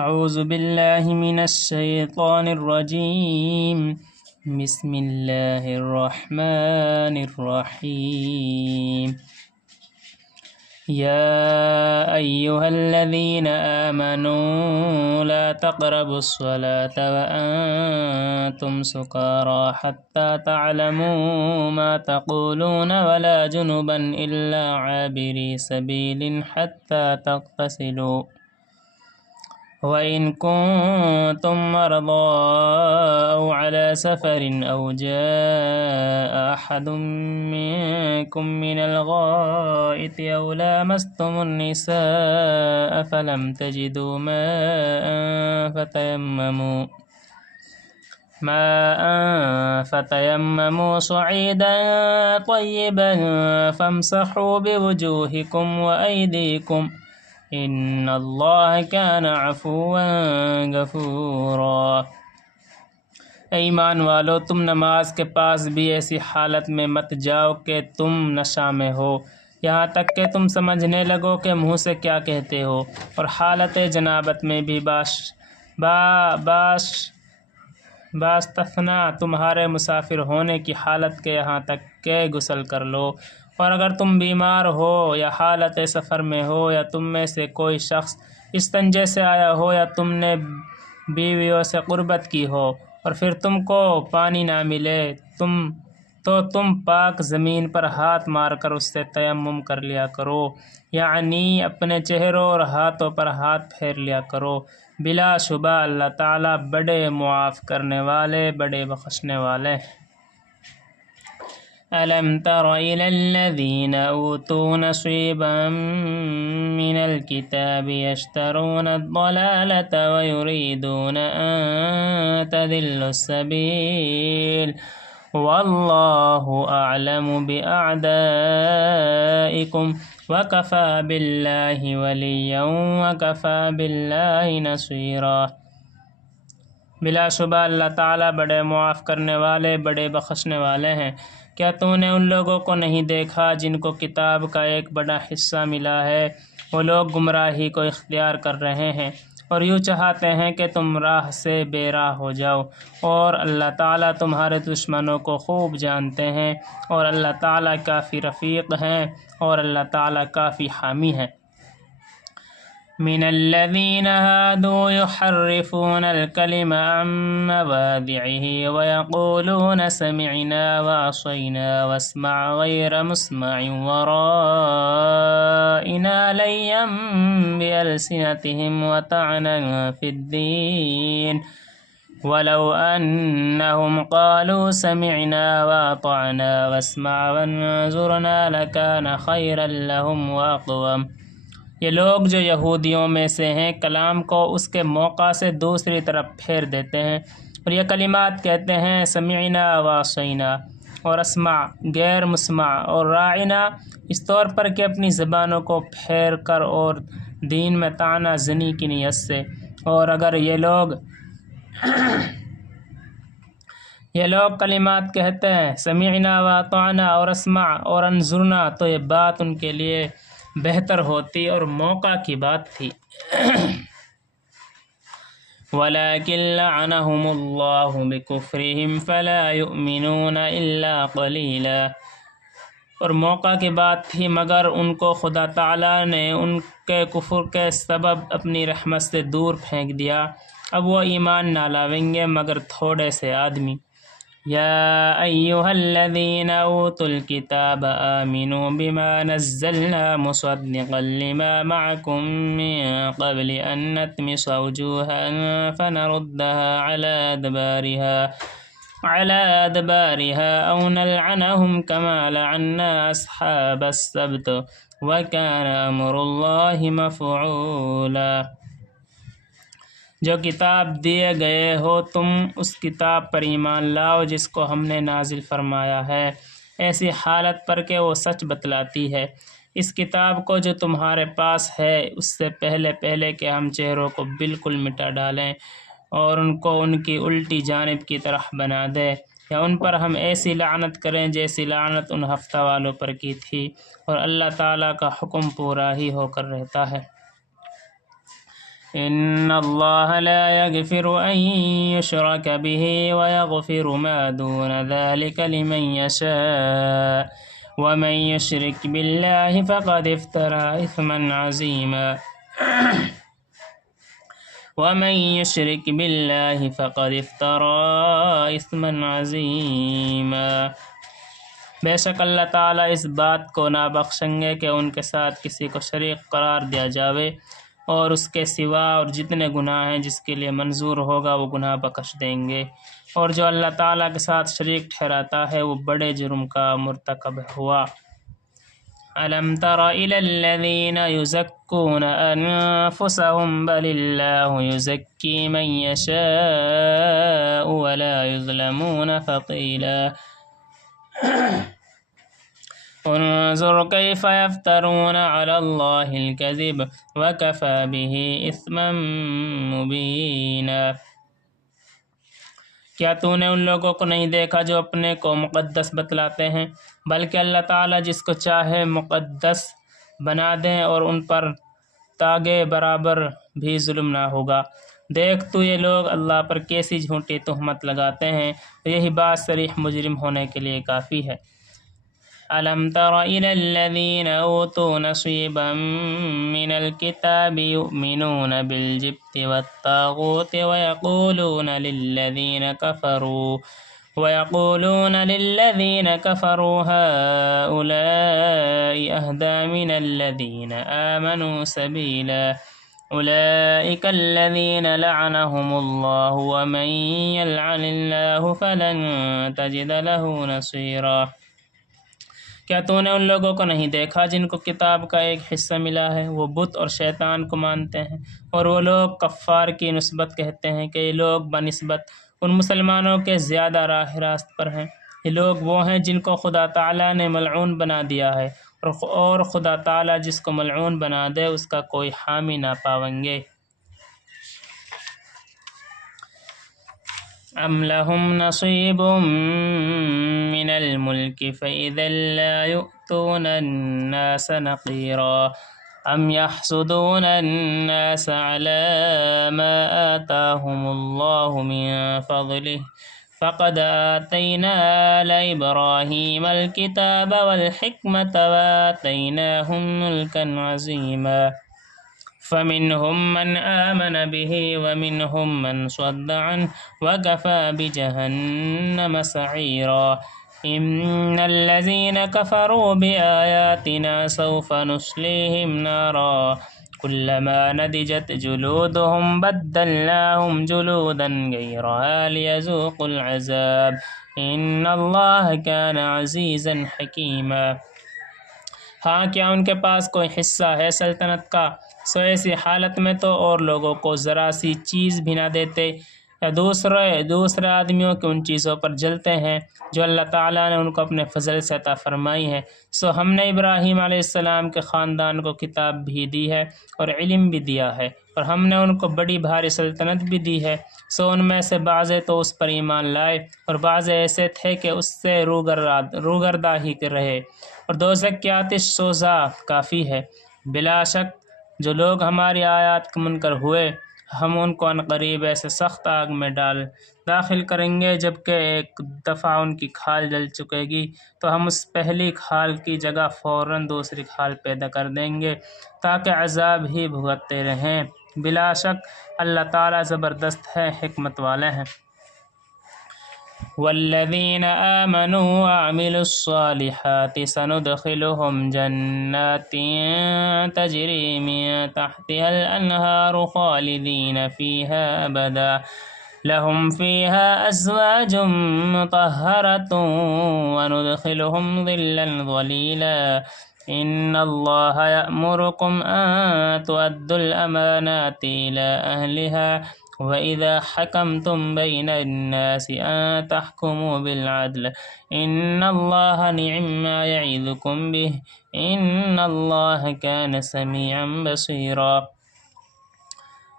اعوذ باللہ من الشیطان الرجیم بسم اللہ الرحمن الرحیم یا ایہا الذین آمنوا لا تقربوا الصلاة وانتم سکارى حتى تعلموا ما تقولون ولا جنبا الا عابري سبیل حتى تغتسلوا وَإِن كُنتُم مَّرْضَىٰ أَوْ عَلَىٰ سَفَرٍ أَوْ جَاءَ أَحَدٌ مِّنكُم مِّنَ الْغَائِطِ أَوْ لَامَسْتُمُ النِّسَاءَ فَلَمْ تَجِدُوا مَاءً فَتَيَمَّمُوا صَعِيدًا طَيِّبًا فَامْسَحُوا بِوُجُوهِكُمْ وَأَيْدِيكُمْ ان اللہ کان عفوا غفورا۔ اے ایمان والو، تم نماز کے پاس بھی ایسی حالت میں مت جاؤ کہ تم نشہ میں ہو، یہاں تک کہ تم سمجھنے لگو کہ منہ سے کیا کہتے ہو، اور حالت جنابت میں بھی باستثنا تمہارے مسافر ہونے کی حالت کے یہاں تک کہ غسل کر لو، اور اگر تم بیمار ہو یا حالت سفر میں ہو یا تم میں سے کوئی شخص استنجے سے آیا ہو یا تم نے بیویوں سے قربت کی ہو اور پھر تم کو پانی نہ ملے تو تم پاک زمین پر ہاتھ مار کر اس سے تیمم کر لیا کرو، یعنی اپنے چہروں اور ہاتھوں پر ہاتھ پھیر لیا کرو، بلا شبہ اللہ تعالیٰ بڑے معاف کرنے والے بڑے بخشنے والے ہیں۔ أَلَمْ تَرَ إِلَى الَّذِينَ أُوتُوا نَصِيبًا مِّنَ الْكِتَابِ يَشْتَرُونَ الضَّلَالَةَ وَيُرِيدُونَ أَن تَضِلُّوا السَّبِيلَ وَاللَّهُ أَعْلَمُ بِأَعْدَائِكُمْ وَكَفَى بِاللَّهِ وَلِيًّا وَكَفَى بِاللَّهِ نَصِيرًا۔ بلا شبہ اللہ تعالیٰ بڑے معاف کرنے والے بڑے بخشنے والے ہیں۔ کیا تو نے ان لوگوں کو نہیں دیکھا جن کو کتاب کا ایک بڑا حصہ ملا ہے؟ وہ لوگ گمراہی کو اختیار کر رہے ہیں اور یوں چاہتے ہیں کہ تم راہ سے بے راہ ہو جاؤ، اور اللہ تعالیٰ تمہارے دشمنوں کو خوب جانتے ہیں، اور اللہ تعالیٰ کافی رفیق ہیں اور اللہ تعالیٰ کافی حامی ہیں۔ من الذين هادوا يحرفون الكلم عن مواضعه ويقولون سمعنا وعصينا واسمع غير مسمع ورائنا ليا بألسنتهم وطعنا في الدين ولو أنهم قالوا سمعنا وأطعنا واسمع وانظرنا لكان خيرا لهم وأقوم۔ یہ لوگ جو یہودیوں میں سے ہیں کلام کو اس کے موقع سے دوسری طرف پھیر دیتے ہیں اور یہ کلمات کہتے ہیں سمعنا وعصینا اور اسمع غیر مسمع اور راعنا، اس طور پر کہ اپنی زبانوں کو پھیر کر اور دین میں طعنہ زنی کی نیت سے۔ اور اگر یہ لوگ کلمات کہتے ہیں سمعنا واطعنا اور اسمع اور انظرنا تو یہ بات ان کے لیے بہتر ہوتی اور موقع کی بات تھی۔ وَلَكِنْ لَعَنَهُمُ اللَّهُ بِكُفْرِهِمْ فَلَا يُؤْمِنُونَ إِلَّا قَلِيلًا، اور موقع کی بات تھی مگر ان کو خدا تعالیٰ نے ان کے کفر کے سبب اپنی رحمت سے دور پھینک دیا، اب وہ ایمان نہ لاویں گے مگر تھوڑے سے آدمی۔ يا أيها الذين أوتوا الكتاب آمنوا بما نزلنا مصدقا لما معكم من قبل أن نطمس وجوها فنردها على أدبارها أو نلعنهم كما لعنا أصحاب السبت وكان أمر الله مفعولا۔ جو کتاب دیے گئے ہو تم اس کتاب پر ایمان لاؤ جس کو ہم نے نازل فرمایا ہے، ایسی حالت پر کہ وہ سچ بتلاتی ہے، اس کتاب کو جو تمہارے پاس ہے اس سے پہلے کہ ہم چہروں کو بالکل مٹا ڈالیں اور ان کو ان کی الٹی جانب کی طرح بنا دے، یا ان پر ہم ایسی لعنت کریں جیسی لعنت ان ہفتہ والوں پر کی تھی، اور اللہ تعالیٰ کا حکم پورا ہی ہو کر رہتا ہے۔ إن الله لا يغفر أن يشرك به ويغفر ما دون ذلك لمن يشاء ومن يشرك بالله فقد افترى إثما عظيما ومن يشرك بالله فقد افترى إثما عظيما۔ بے شک اللہ تعالیٰ اس بات کو نابخشیں گے کہ ان کے ساتھ کسی کو شریک قرار دیا جاوے، اور اس کے سوا اور جتنے گناہ ہیں جس کے لیے منظور ہوگا وہ گناہ بخش دیں گے، اور جو اللہ تعالیٰ کے ساتھ شریک ٹھہراتا ہے وہ بڑے جرم کا مرتکب ہوا۔ أَلَمْ تَرَ إِلَى الَّذِينَ يُزَكُّونَ أَنفُسَهُمْ بَلِ اللَّهُ يُزَكِّي مَن يَشَاءُ وَلَا يُظْلَمُونَ فَقِيلًا انظر كيف يفترون على الله الكذب وكفى به إثما مبينا۔ کیا تو نے ان لوگوں کو نہیں دیکھا جو اپنے کو مقدس بتلاتے ہیں، بلکہ اللہ تعالیٰ جس کو چاہے مقدس بنا دیں اور ان پر تاگے برابر بھی ظلم نہ ہوگا۔ دیکھ تو یہ لوگ اللہ پر کیسی جھوٹی تہمت لگاتے ہیں، یہی بات صریح مجرم ہونے کے لیے کافی ہے۔ أَلَمْ تَرَ إِلَى الَّذِينَ أُوتُوا نَصِيبًا مِنَ الْكِتَابِ يُؤْمِنُونَ بِالْجِبْتِ وَالطَّاغُوتِ وَيَقُولُونَ لِلَّذِينَ كَفَرُوا هَؤُلَاءِ أَهْدَىٰ مِنَ الَّذِينَ آمَنُوا سَبِيلًا أُولَٰئِكَ الَّذِينَ لَعَنَهُمُ اللَّهُ وَمَن يَلْعَنِ اللَّهُ فَلَن تَجِدَ لَهُ نَصِيرًا۔ کیا تو نے ان لوگوں کو نہیں دیکھا جن کو کتاب کا ایک حصہ ملا ہے، وہ بت اور شیطان کو مانتے ہیں، اور وہ لوگ کفار کی نسبت کہتے ہیں کہ یہ لوگ بنسبت ان مسلمانوں کے زیادہ راہ راست پر ہیں۔ یہ لوگ وہ ہیں جن کو خدا تعالیٰ نے ملعون بنا دیا ہے، اور خدا تعالیٰ جس کو ملعون بنا دے اس کا کوئی حامی نہ پاویں گے۔ أَمْ لَهُمْ نَصِيبٌ مِّنَ الْمُلْكِ فَإِذًا لَّا يُؤْتُونَ النَّاسَ نَقِيرًا أَمْ يَحْسُدُونَ النَّاسَ عَلَىٰ مَا آتَاهُمُ اللَّهُ مِن فَضْلِهِ فَقَدْ آتَيْنَا آلَ إِبْرَاهِيمَ الْكِتَابَ وَالْحِكْمَةَ وَآتَيْنَاهُم مُّلْكًا عَظِيمًا فَمِنْهُم مَّنْ آمَنَ بِهِ وَمِنْهُم مَّنْ صَدَّ عَنْهُ وَكَفَىٰ بِجَهَنَّمَ سَعِيرًا۔ إِنَّ الَّذِينَ كَفَرُوا بِآيَاتِنَا سَوْفَ نُصْلِيهِمْ نَارًا كُلَّمَا نَضِجَتْ جُلُودُهُمْ بَدَّلْنَاهُمْ جُلُودًا غَيْرَهَا لِيَذُوقُوا الْعَذَابَ إِنَّ اللَّهَ كَانَ عَزِيزًا حَكِيمًا۔ ہاں کیا ان کے پاس کوئی حصہ ہے سلطنت کا؟ سو ایسی حالت میں تو اور لوگوں کو ذرا سی چیز بھی نہ دیتے، یا دوسرے آدمیوں کی ان چیزوں پر جلتے ہیں جو اللہ تعالیٰ نے ان کو اپنے فضل سے عطا فرمائی ہیں۔ سو ہم نے ابراہیم علیہ السلام کے خاندان کو کتاب بھی دی ہے اور علم بھی دیا ہے، اور ہم نے ان کو بڑی بھاری سلطنت بھی دی ہے۔ سو ان میں سے بعضے تو اس پر ایمان لائے، اور بعضے ایسے تھے کہ اس سے روگرداہی رہے، اور دوزخ کی آتش سوزا کافی ہے۔ بلا شک جو لوگ ہماری آیات کے منکر ہوئے ہم ان کو عنقریب ایسے سخت آگ میں داخل کریں گے، جبکہ ایک دفعہ ان کی کھال جل چکے گی تو ہم اس پہلی کھال کی جگہ فوراً دوسری کھال پیدا کر دیں گے تاکہ عذاب ہی بھگتتے رہیں۔ بلا شک اللہ تعالیٰ زبردست ہے، حکمت والے ہیں۔ والذین آمنوا وعملوا الصالحات سندخلهم جنات تجری من تحتها الانہار خالدین فیہا ابدا لهم فیہا ازواج مطہرۃ وندخلهم ظلا ظلیلا ان اللہ یأمرکم ان تؤدوا الامانات الى اہلها وَإِذَا حَكَمْتُمْ بَيْنَ النَّاسِ أَن تَحْكُمُوا بِالْعَدْلِ إِنَّ اللَّهَ نِعِمَّا يَعِظُكُمْ بِهِ إِنَّ اللَّهَ كَانَ سَمِيعًا بَصِيرًا۔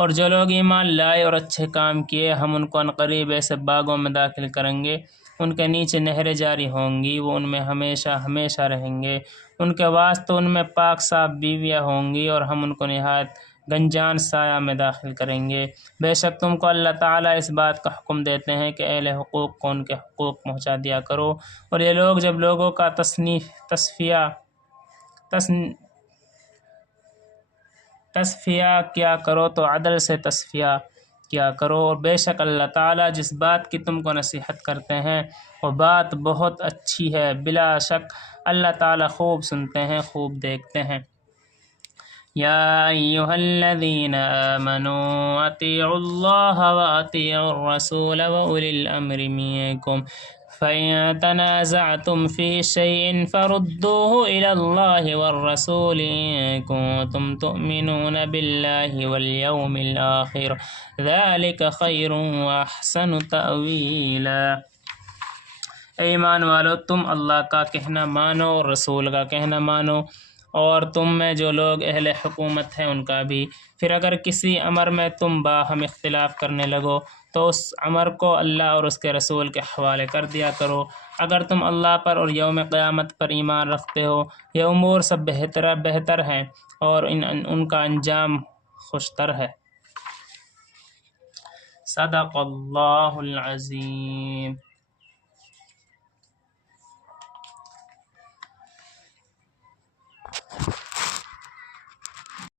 اور جو لوگ ایمان لائے اور اچھے کام کیے ہم ان کو عنقریب ایسے باغوں میں داخل کریں گے، ان کے نیچے نہریں جاری ہوں گی، وہ ان میں ہمیشہ ہمیشہ رہیں گے، ان کے واسطے ان میں پاک صاف بیویاں ہوں گی، اور ہم ان کو نہایت گنجان سایہ میں داخل کریں گے۔ بے شک تم کو اللہ تعالیٰ اس بات کا حکم دیتے ہیں کہ اہل حقوق کو ان کے حقوق پہنچا دیا کرو، اور یہ لوگ جب لوگوں کا تصفیہ کیا کرو تو عدل سے تصفیہ کیا کرو، اور بے شک اللہ تعالیٰ جس بات کی تم کو نصیحت کرتے ہیں وہ بات بہت اچھی ہے، بلا شک اللہ تعالیٰ خوب سنتے ہیں خوب دیکھتے ہیں۔ یا ایھا الذین آمنوا اطیعوا اللہ واطیعوا الرسول واولی الامر منکم فإن تنازعتم في شيء فردوه إلى الله والرسول إن كنتم تؤمنون بالله واليوم الآخر ذلك خير وأحسن تأويلا۔ اے ایمان والو، تم اللہ کا کہنا مانو اور رسول کا کہنا مانو، اور تم میں جو لوگ اہل حکومت ہیں ان کا بھی۔ پھر اگر کسی امر میں تم باہم اختلاف کرنے لگو تو اس امر کو اللہ اور اس کے رسول کے حوالے کر دیا کرو۔ اگر تم اللہ پر اور یوم قیامت پر ایمان رکھتے ہو، یہ امور سب بہتر ہیں اور ان کا انجام خوشتر ہے۔ صدق اللہ العظیم۔